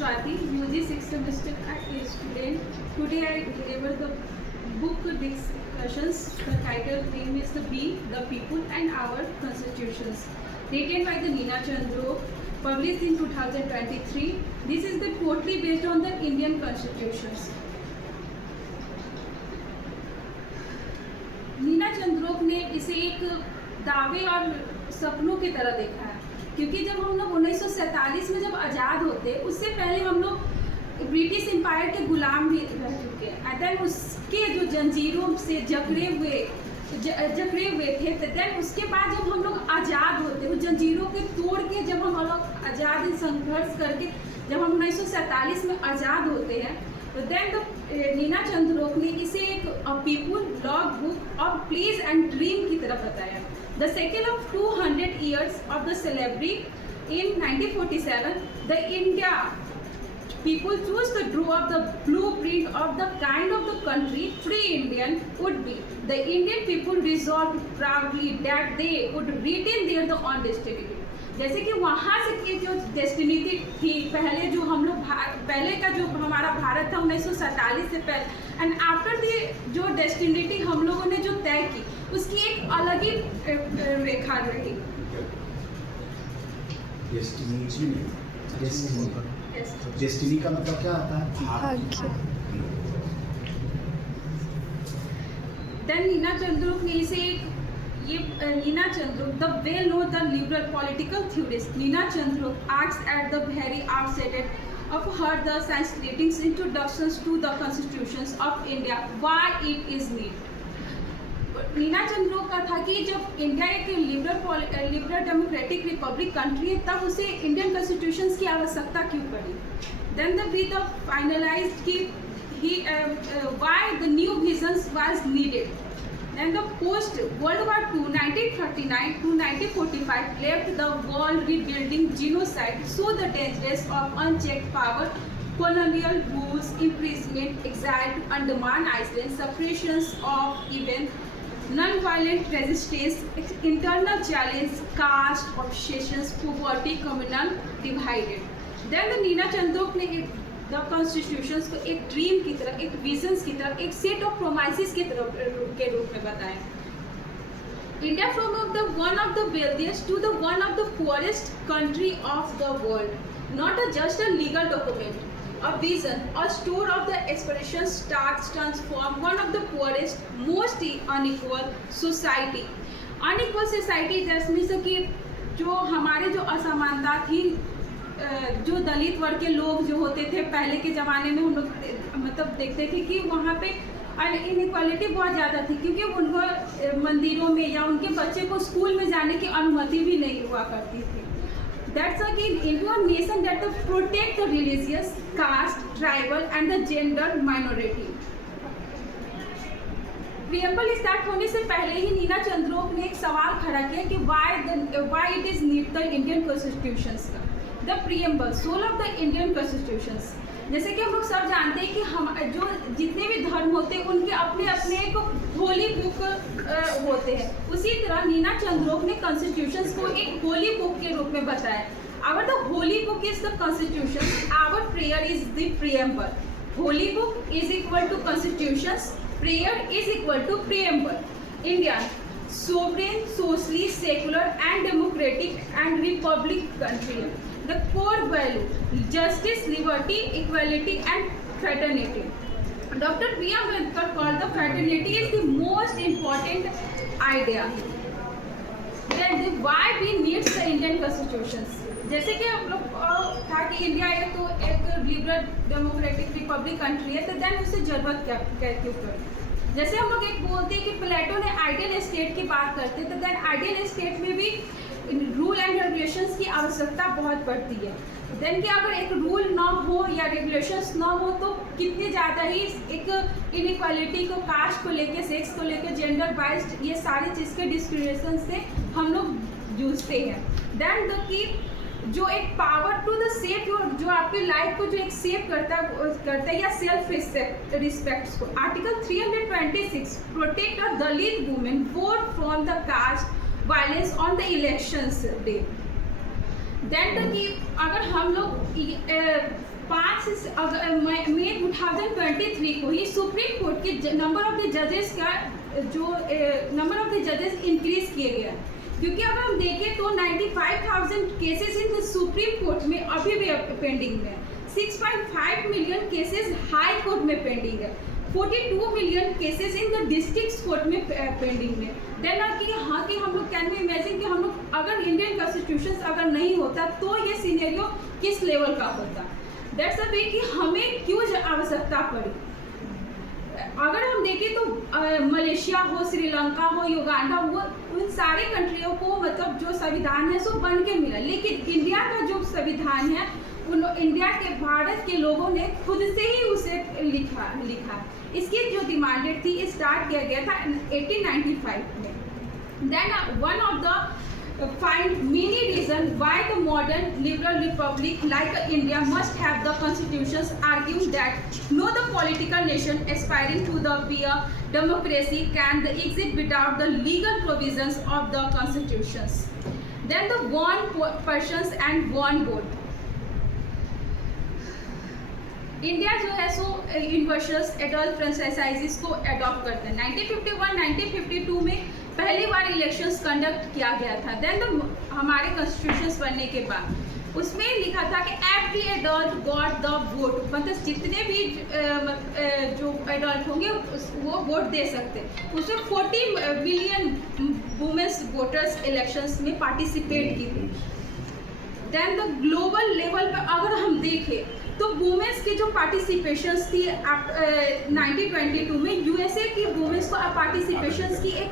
Swati, UG 6th semester student. Today I deliver the book discussions. The title name is The People and Our Constitutions. Written by the Neena Chandrok, published in 2023. This is the totally based on the Indian constitutions. Neena चंद्रोक ने इसे एक दावे और सपनों की तरह देखा है, क्योंकि जब हम लोग 1947 में जब आज़ाद होते, उससे पहले हम लोग ब्रिटिश एम्पायर के गुलाम भी रह चुके हैं। देन उसके जो जंजीरों से जकड़े हुए थे, देन उसके बाद जब हम लोग आज़ाद होते, उस जंजीरों के तोड़ के जब हम लोग आज़ाद संघर्ष करके जब हम 1947 में आज़ाद होते हैं, तो देन नीना चंद्रोक ने इसे एक people log book of please and dream की तरफ बताया। The cycle of 200 years of the celebrity in 1947, the India people choose to draw up the blueprint of the kind of the country free Indian would be. The Indian people resolved proudly that they would retain their own destiny. जैसे कि वहाँ से की जो destiny थी, पहले जो हम लोग पहले का जो हमारा भारत था 1947 से पहले, एंड आफ्टर दी जो डेस्टिनी थी हम लोगों ने जो तय की, उसकी एक अलग ही रेखा रही। डेस्टिनी का मतलब क्या आता है? देन नीना चंद्रोक ने इसे एक Neena Chandrok, the well-known the liberal political theorist Neena Chandrok, asks at the very outset of her the scintillating introductions to the constitutions of India why it is need. Neena चंद्रोक का था कि जब इंडिया एक liberal democratic Republic country है, तब उसे Indian constitutions की आवश्यकता क्यों पड़ी। देन द फाइनलाइज्ड कि why the new visions was needed. And the post-World War II, 1939 to 1945, left the world rebuilding genocide, so the dangers of unchecked power, colonial rules, imprisonment, exile to Andaman Island, suppressions of even non-violent resistance, internal challenge, caste, obsessions, poverty, communal divided. Then the Neena Chandrok ने the constitutions को एक dream की तरह, एक visions की तरह, एक set of प्रोमाइसेस के रूप में बताया। India from one of the wealthiest to the one of the poorest country of the world, not just a legal document, a vision, a store of the expressions task transform one of the poorest most unequal society. Unequal society जैसे कि जो हमारे जो असमानता थी, जो दलित वर्ग के लोग जो होते थे पहले के ज़माने में, हम लोग मतलब देखते थे कि वहाँ पे इनइक्वालिटी बहुत ज़्यादा थी, क्योंकि उनको मंदिरों में या उनके बच्चे को स्कूल में जाने की अनुमति भी नहीं हुआ करती थी। That's a into a nation that protect the religious, caste, tribal and the gender minority. Preamble start होने से पहले ही नीना चंद्रोक ने एक सवाल खड़ा किया कि why it is need the Indian constitutions का। The preamble, soul of the Indian constitutions. जैसे कि हम लोग सब जानते हैं कि हम जो जितने भी धर्म होते हैं उनके अपने अपने एक होली बुक होते हैं, उसी तरह नीना चंद्रोक ने कॉन्स्टिट्यूशंस को एक होली बुक के रूप में बताया। Our the holy book is the constitution, our prayer is the preamble. Holy book is equal to constitutions, prayer is equal to preamble. India, sovereign, socially, secular and democratic and republic country. The core value, justice, liberty, equality and fraternity. Dr. B. Ambedkar called the fraternity is the most important idea. Then why we need the Indian constitutions. जैसे कि हम लोग था कि India एक liberal democratic Republic country है, तो then उसे जरूरत क्या क्यों पड़ी। जैसे हम लोग एक बोलते हैं कि प्लेटो ने आइडियल स्टेट की बात करते, तो देन आइडियल स्टेट में भी रूल एंड रेगुलेशंस की आवश्यकता बहुत पड़ती है। देन कि अगर एक रूल ना हो या रेगुलेशंस ना हो, तो कितने ज़्यादा ही एक इनइक्वालिटी को, कास्ट को लेके, सेक्स को लेके, जेंडर वाइज ये सारी चीज़ के डिस्क्रिमिनेशन से हम लोग जूझते हैं। देन द की जो एक पावर टू द सेफ, जो आपकी लाइफ को जो एक सेव करता है या सेल्फ रिस्पेक्ट्स को। Article 326 protect a Dalit women vote from the caste violence on the elections day. Then कि अगर हम लोग मई 2023 को ही सुप्रीम कोर्ट के नंबर ऑफ द जजेस का जो नंबर ऑफ द जजेस इंक्रीज किए गया, क्योंकि अगर हम देखें तो 95,000 cases in the Supreme Court में अभी भी पेंडिंग है, 6.5 मिलियन केसेस हाई कोर्ट में पेंडिंग है, 42 million cases in the district court में पेंडिंग में। देन कि हम लोग कैन बी इमेजिन कि हम लोग अगर इंडियन कॉन्स्टिट्यूशन अगर नहीं होता तो ये सिनेरियो किस लेवल का होता। दैट्स अ वे कि हमें क्यों आवश्यकता पड़ी। अगर हम देखें तो मलेशिया हो, श्रीलंका हो, युगांडा हो, उन सारे कंट्रियों को मतलब जो संविधान है सो बन के मिला, लेकिन इंडिया का जो संविधान है इंडिया के भारत के लोगों ने खुद से ही उसे लिखा। इसकी जो डिमांडेड थी स्टार्ट किया गया था 1895 में। Then one of the find many reasons why the modern liberal republic like India must have the constitutions, arguing that no the political nation aspiring to be a democracy can exist without the legal provisions of the constitutions. Then the one persons and one vote. India जो है so universal adult franchises को adopt करते हैं। 1951-1952 में पहली बार elections conduct किया गया था। देन हमारे कॉन्स्टिट्यूशंस बनने के बाद उसमें लिखा था कि every adult got the vote, मतलब जितने भी जो एडल्ट होंगे वो वोट दे सकते। उसमें 40 मिलियन वुमेन्स वोटर्स इलेक्शंस में पार्टिसिपेट की थी। देन द ग्लोबल लेवल पर अगर हम देखें तो वुमेन्स की जो पार्टिसिपेशंस थी 1922 में यूएसए की वुमेन्स को पार्टिसिपेशंस की एक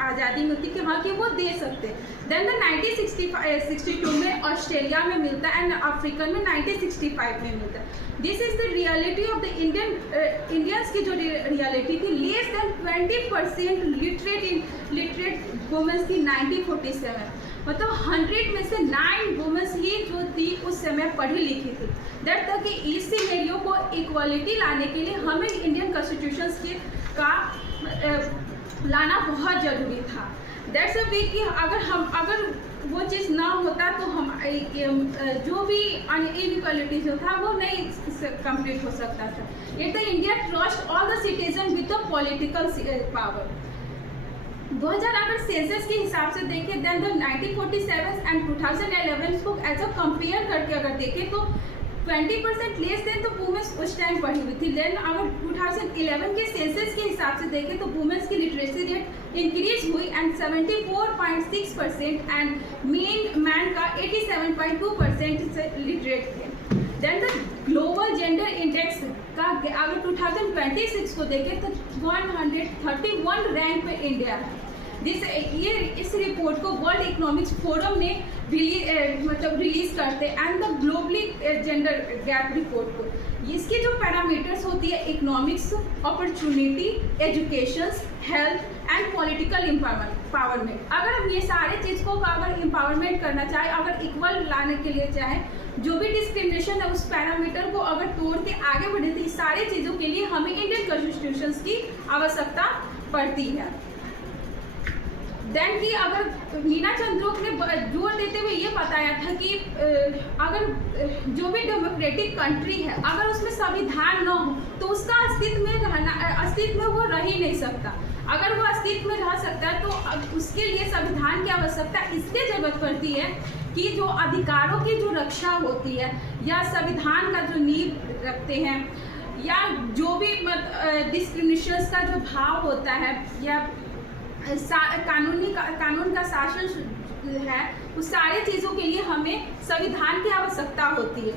आज़ादी मिलती कि हाँ कि वो दे सकते। देन 1962 में ऑस्ट्रेलिया में मिलता है एंड अफ्रीकन में 1965 में मिलता है। This is the reality of the Indians की जो रियलिटी थी। लेस देन 20% लिटरेट वुमेन्स थी 1947, मतलब 100 में से 9 वुमेन्स ही जो थी उस समय पढ़ी लिखी थी। दैट तक कि इस सिनेरियो को इक्वालिटी लाने के लिए हमें इंडियन कॉन्स्टिट्यूशंस के का लाना बहुत ज़रूरी था। दैट्स अ वे कि अगर वो चीज़ ना होता तो हम जो भी इनइक्वालिटी जो था वो नहीं कंप्लीट हो सकता था। It the India trust all the citizen with the political power. 2000 अगर सेंसस के हिसाब से देखें देन द 1947 एंड 2011 को एज अ कंपेयर करके अगर देखें तो 20% लेस देन तो वुमेन्स उस टाइम पढ़ी हुई थी। देन अगर 2011 के सेंसस के हिसाब से देखें तो वुमेन्स की लिटरेसी रेट इंक्रीज हुई एंड 74.6% एंड मैन का 87.2% से लिटरेट थे। Then the global gender index का अगर 2026 को देखें तो 131 रैंक पे इंडिया है। इस रिपोर्ट को वर्ल्ड इकोनॉमिक्स फोरम ने रिलीज करते and the globally gender gap report को। इसकी जो पैरामीटर्स होती है economics, opportunity, education, health and political empowerment. अगर हम ये सारे चीज़ को अगर एम्पावरमेंट करना चाहें, अगर इक्वल लाने के लिए चाहें, जो भी डिस्क्रिमिनेशन है उस पैरामीटर को अगर तोड़ के आगे बढ़े तो इस सारी चीज़ों के लिए हमें इंडियन कॉन्स्टिट्यूशंस की आवश्यकता पड़ती है। देन कि अगर नीना चंद्रोक ने जोर देते हुए ये बताया था कि अगर जो भी डेमोक्रेटिक कंट्री है अगर उसमें संविधान न हो तो उसका अस्तित्व में वो रह ही नहीं सकता। अगर वो अस्तित्व में रह सकता है तो उसके लिए संविधान की आवश्यकता इसलिए जरूरत पड़ती है कि जो अधिकारों की जो रक्षा होती है या संविधान का जो नींव रखते हैं या जो भी डिस्क्रिमिनेशन का जो भाव होता है या कानून का शासन है, उस सारी चीज़ों के लिए हमें संविधान की आवश्यकता होती है।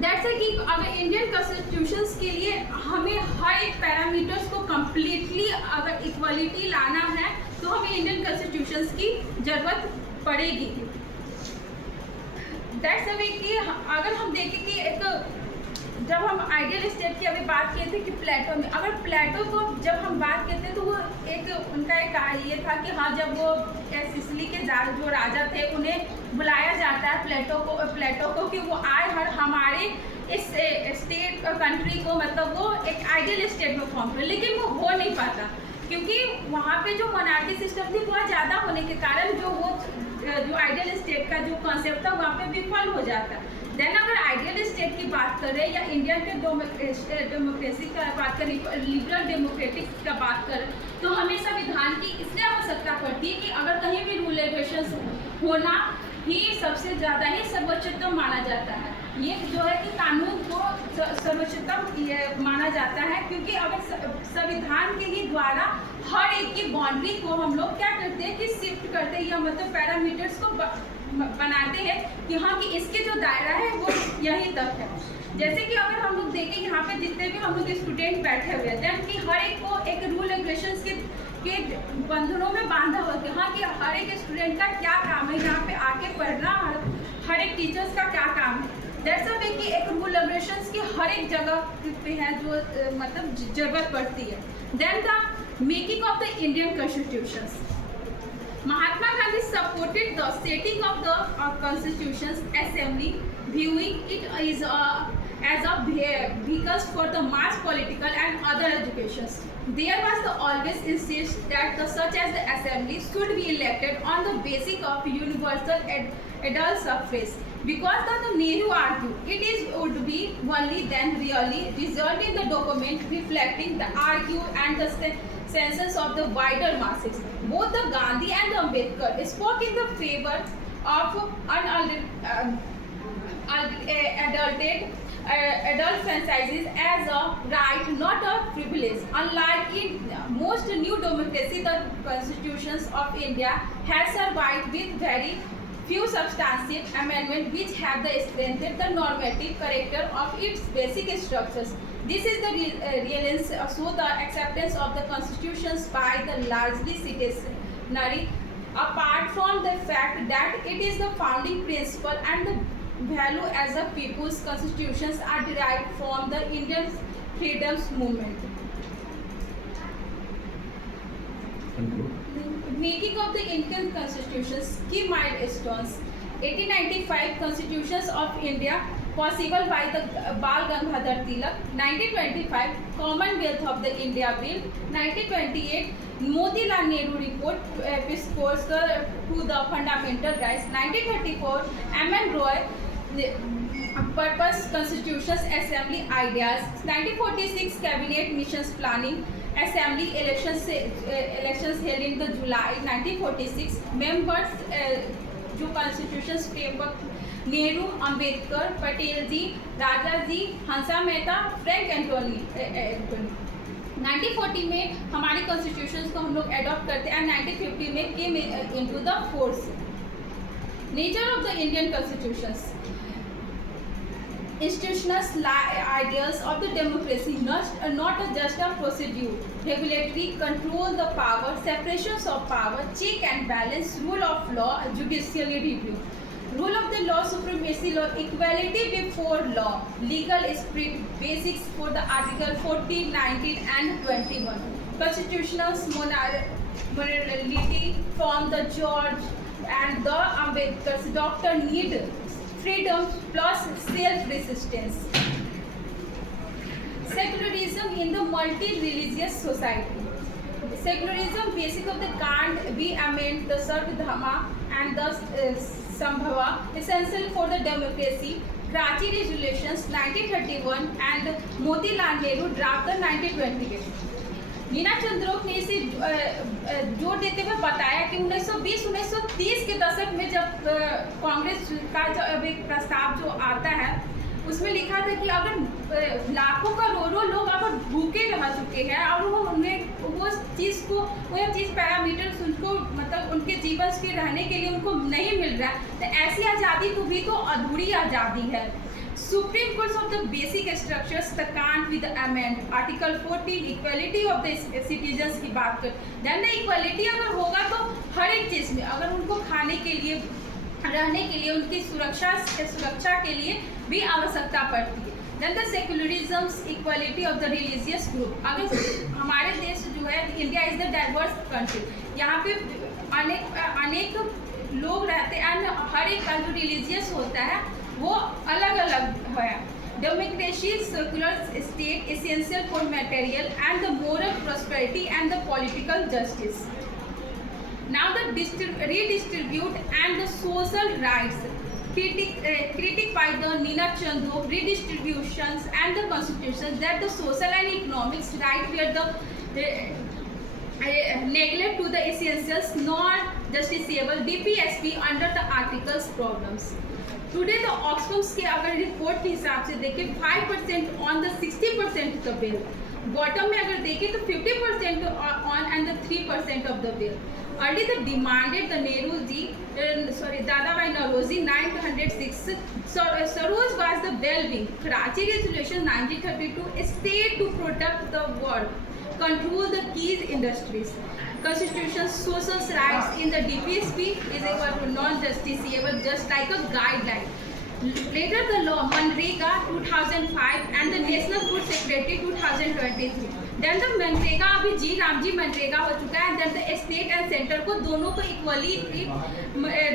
दैट्स कि अगर इंडियन कॉन्स्टिट्यूशंस के लिए हमें हर एक पैरामीटर्स को कम्प्लीटली अगर इक्वालिटी लाना है तो हमें इंडियन कॉन्स्टिट्यूशंस की ज़रूरत पड़ेगी। दैट्स कि अगर हम देखें कि एक जब हम आइडियल स्टेट की अभी बात किए थे कि प्लेटो में, अगर प्लेटो को जब हम बात करते हैं तो वो उनका एक ये था कि हाँ जब वो सिसिली के जो राजा थे उन्हें बुलाया जाता है प्लेटो को कि वो आए और हमारे इस स्टेट कंट्री को मतलब वो एक आइडियल स्टेट में फॉर्म करे, लेकिन वो हो नहीं पाता क्योंकि वहाँ पे जो मोनार्की सिस्टम थी बहुत ज़्यादा होने के कारण जो आइडियल स्टेट का जो कॉन्सेप्ट था वहाँ पे विफल हो जाता। देन अगर आइडियल बात कर रहे हैं या इंडियन के डेमोक्रेसी का बात करें, लिबरल डेमोक्रेटिक का बात करें, तो हमें संविधान की इसलिए आवश्यकता पड़ती है कि अगर कहीं भी रूल रेगुलेशंस होना ही सबसे ज़्यादा ही सर्वोच्चतम माना जाता है। ये जो है कि कानून को सर्वोच्चतम माना जाता है, क्योंकि अगर संविधान के ही द्वारा हर एक की बाउंड्री को हम लोग क्या करते हैं कि शिफ्ट करते हैं, या मतलब पैरामीटर्स को बनाते हैं कि हाँ कि इसके जो दायरा है वो यहीं तक है। जैसे कि अगर हम लोग देखें यहाँ पे जितने भी हम लोग स्टूडेंट बैठे हुए हैं कि हर एक को एक रूल रेगुलेशंस के बंधनों में बांधा हुआ है, हाँ कि हर एक स्टूडेंट का क्या काम है यहाँ पे आके पढ़ना, हर एक टीचर्स का क्या काम है। दैट्स अ वे कि एक रूल रेगुलेशंस की हर एक जगह पे है जो मतलब जरूरत पड़ती है। Then the making of the Indian constitutions, Mahatma Gandhi supported the setting of the Constitution's Assembly, viewing it as a vehicle for the mass political and other educations. There was always insist that such as the Assembly should be elected on the basis of universal adult suffrage. Because the Nehru argued it would be only then really result in the document reflecting the argue and the senses of the wider masses. Both the Gandhi and the Ambedkar spoke in the favor of adult franchises as a right, not a privilege. Unlike in most new democracies, the constitutions of India has survived with very few substantive amendments which have strengthened the normative character of its basic structures. This is the reality, so the acceptance of the constitutions by the largely citizenry, apart from the fact that it is the founding principle and the value as a people's constitutions are derived from the Indian freedoms movement. Making of the Indian constitutions, key milestones. 1895 Constitutions of India, possible by the Bal Gangadhar Tilak. 1925 Commonwealth of the India Bill. 1928 Motilal Nehru Report, Precursor to the Fundamental Rights. 1934 M.N. Roy, Purpose Constitutions Assembly Ideas. 1946 Cabinet Missions Planning Assembly elections held in the July 1946. Members जो constitution framework Nehru, Ambedkar, Patel जी, राजा जी, Hansa Mehta, Frank Antony. 1940 में हमारे constitutions को हम लोग adopt करते हैं, 1950 में came into the force. Nature of the Indian constitutions, institutional ideals of the democracy, not just a procedure, regulatory control the power, separations of power, check and balance, rule of law, judicial review, rule of the law, supremacy law, equality before law, legal spirit, basics for the article 14, 19 and 21, constitutional morality from the George and the Ambedkar's doctor need freedom plus self-resistance. Secularism in the multi-religious society. Secularism basic of the can't be amend the Sarvadharma and the Sambhava, essential for the democracy. Karachi Resolutions 1931 and Motilal Nehru draft the 1928. Neena चंद्रोक ने इसे जोर देते हुए बताया कि 1920-1930 के दशक में जब कांग्रेस का जब एक प्रस्ताव जो आता है उसमें लिखा था कि अगर लाखों करोड़ों लोग अगर भूखे रह चुके हैं और वो चीज़ पैरामीटर्स उनको मतलब उनके जीवन के रहने के लिए उनको नहीं मिल रहा है, तो ऐसी आज़ादी को भी तो अधूरी आज़ादी है। Supreme Court of the basic structures the can't be the amend. Article 14 equality of the citizens की बात कर, then the equality अगर होगा तो हर एक चीज़ में अगर उनको खाने के लिए, रहने के लिए, उनकी सुरक्षा के लिए भी आवश्यकता पड़ती है। then the secularism's equality of the religious group. अगर हमारे देश जो है India is the diverse country, यहाँ पे अनेक लोग रहते हैं, हर एक का जो रिलीजियस होता है वो अलग अलग है। Democracy is secular state essential for material and the moral prosperity and the political justice. Now the redistribute and the social rights. critic by the Nina Chandok redistributions and the constitutions that the social and economic right were the neglect to the essentials not justiciable DPSP under the articles problems. Today the Oxfam's के अगर report के हिसाब से देखें 5% on the 60% the bill. Bottom में अगर देखें तो 50% on and the 3% of the bill. Early the demanded the Nehruji, Dadabhai Nauroji 906. Saroj was the well-being. Karachi Resolution 1932 state to protect the world, control the key industries. Constitution's social rights in the DPSP is equal to non-justiciable, just like a guideline. Later the law Manrega 2005 and the National Food Security 2023. Then the MNREGA अभी जी रामजी मनरेगा हो चुका है. Then the state and centre को दोनों को equally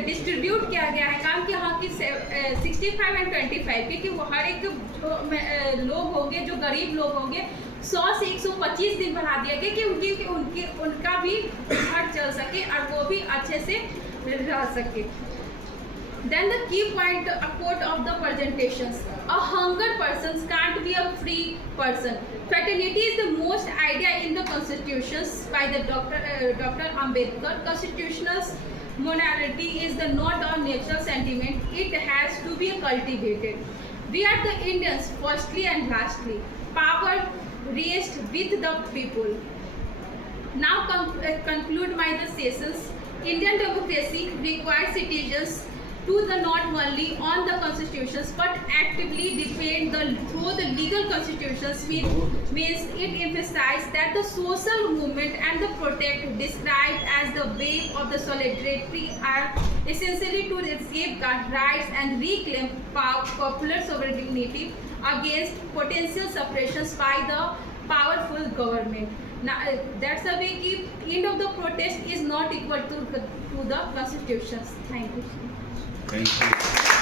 distribute किया गया है काम कि हाँ कि 65 एंड 25 के कि वो हर एक लोग होंगे जो गरीब लोग होंगे 100 से 125 दिन बढ़ा दिया गया कि उनका भी घर चल सके और वो भी अच्छे से रह सके. Then the key point, a quote of the presentations. A hunger person can't be a free person. Fraternity is the most idea in the constitutions by the Dr. Ambedkar. Constitutional morality is the not a natural sentiment. It has to be cultivated. We are the Indians, firstly and lastly. Power raised with the people. Now conclude my the sessions. Indian democracy requires citizens to the not only on the constitutions but actively defend through the legal constitutions means it emphasizes that the social movement and the protect described as the way of the solidarity are essentially to safeguard rights and reclaim popular sovereignty against potential suppressions by the powerful government. Now, that's the way the end of the protest is not equal to the constitutions. Thank you. Thank you.